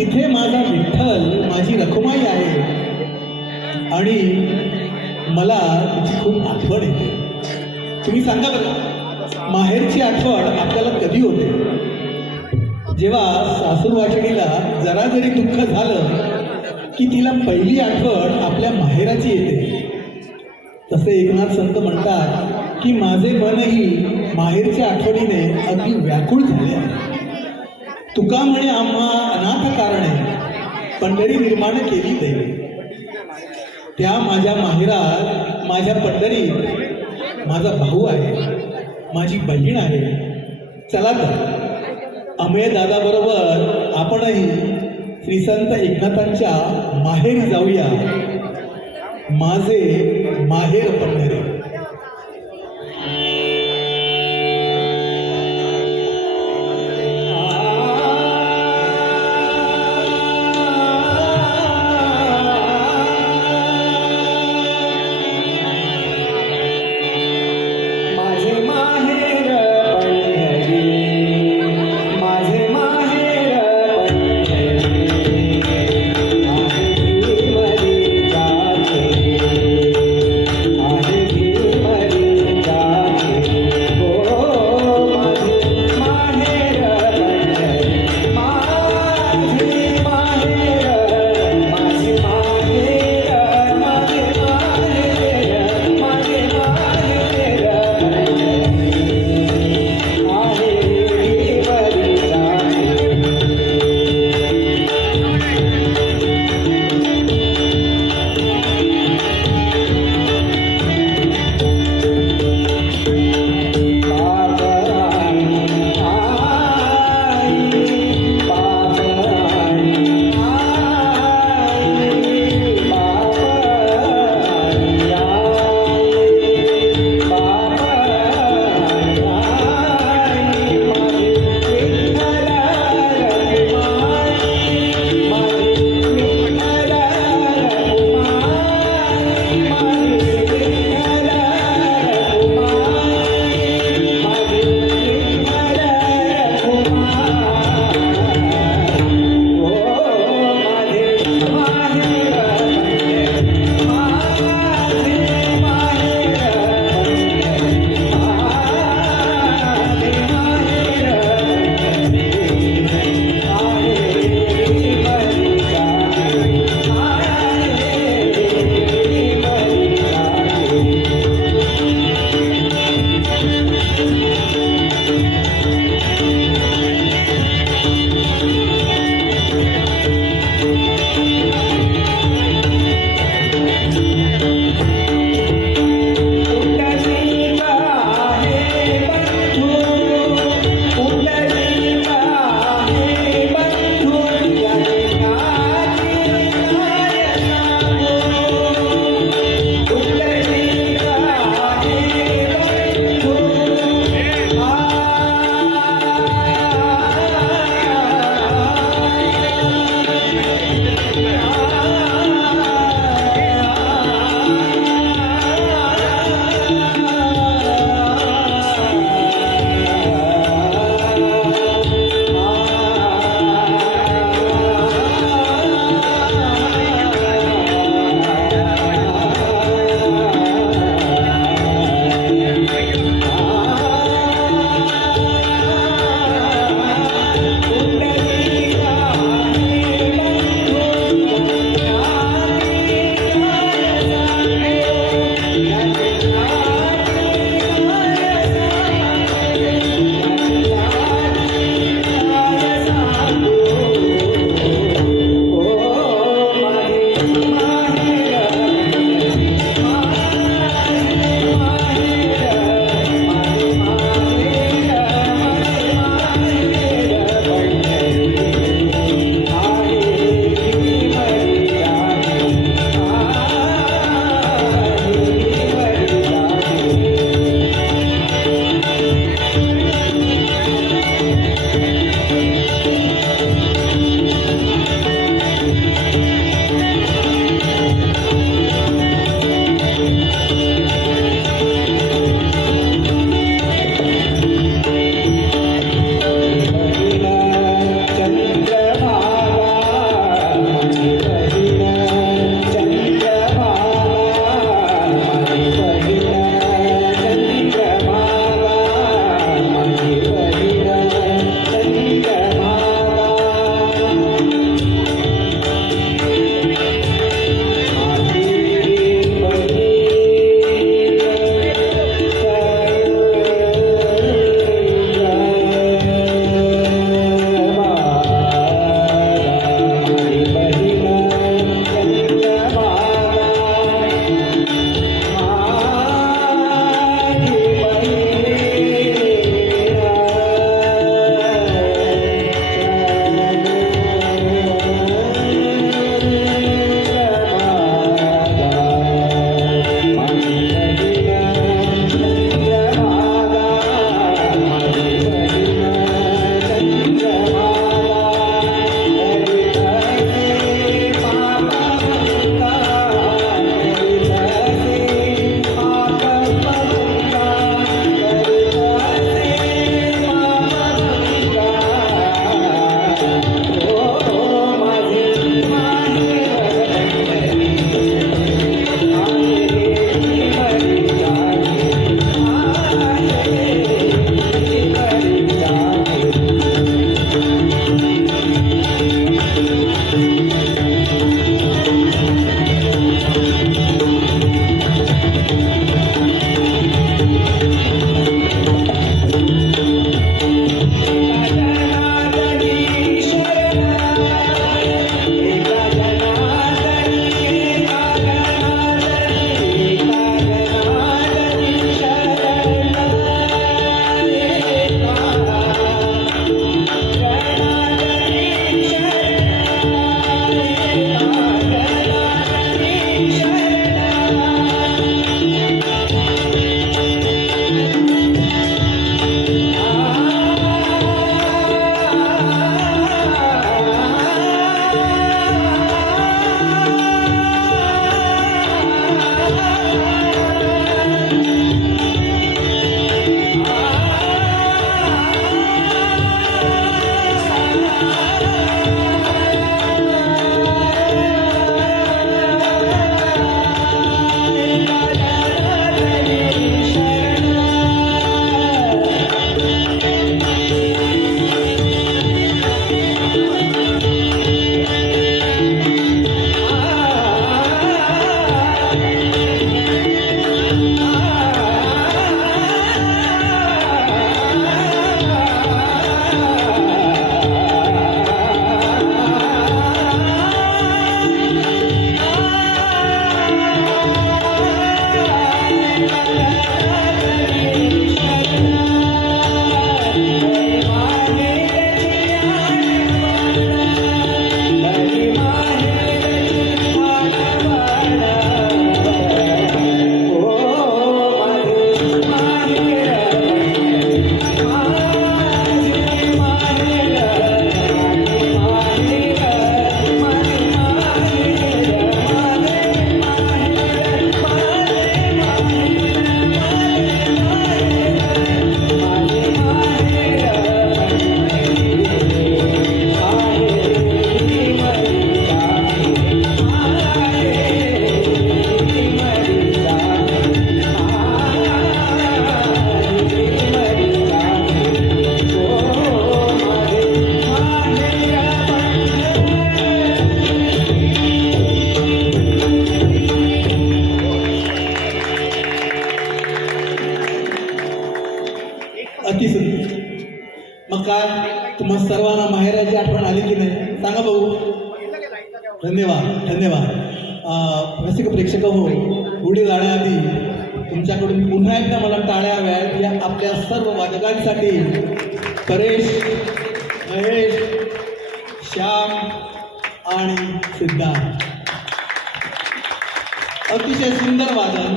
तिथे माझा विठ्ठल माझी रखुमाई आहे आणि मला तिची खूप आठवण येते. तुम्ही सांगा बरं, माहेरची आठवण आपल्याला कधी होते? जेव्हा सासूरवाशिणीला जरा जरी दुःख झालं की तिला पहिली आठवण आपल्या माहेराची येते. तसे एकनाथ संत म्हणतात की माझे मनही माहेरच्या आठवणीने अगदी व्याकुळ झाले आहे. तुका म्हणे आम्हा अनाथ कारणे पंढरी निर्माण केली देवी. त्या माझ्या माहेरात, माझ्या पंढरीत माझा भाऊ आहे, माझी बहीण आहे. चला तर अमेय दादा बरोबर आपणही श्री संत एकनाथांच्या माहेरी जाऊया. माझे माहेर पंढरी. आहे अतिसुंदर. मग काय तुम्हा सर्वांना माहेराची आठवण आली की नाही सांगा भाऊ. धन्यवाद धन्यवाद. रसिक प्रेक्षक हो, पुढे जाण्याआधी तुमच्याकडून पुन्हा एकदा मला टाळ्या हव्यात या आपल्या सर्व वादकांसाठी. परेश, महेश, श्याम आणि सिद्धार्थ. अतिशय सुंदर वादन.